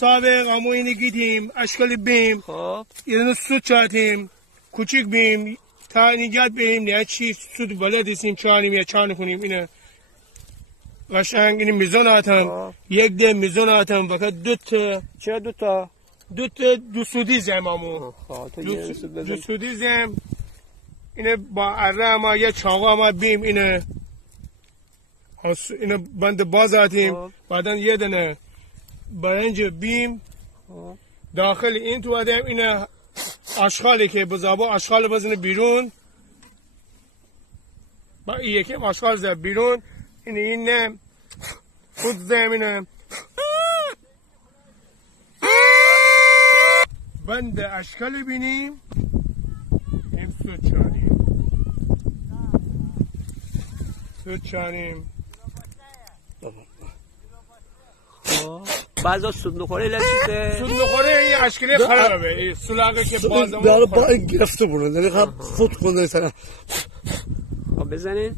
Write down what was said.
سابق همو اینو گیدیم اشکال بیم خب یه سود چاتیم کوچیک بیم تا نیگت بیم نه چی سود بلد هستیم چانیم یا چان کنیم اینه قشنگ این میزان آتم یک ده میزان آتم فقط چرا دوتا؟ دو سودی زم همو دو سودی زم اینه با اره ما یه چاقا ما بیم اینه بند باز آتیم بعدن یه دنه برنج بیم داخل این تو آدم اینه اشغالی که بزابا اشغال بزنه بیرون با یکی اشغال زد بیرون این خود زمینه بند اشکال بینیم این سود چانیم بعضا سود نخوره لچیده سود نخوره این اشکالی خرابه این سلاغه که بازم با این گرفته بونه یعنی خب فوت کنه بزنین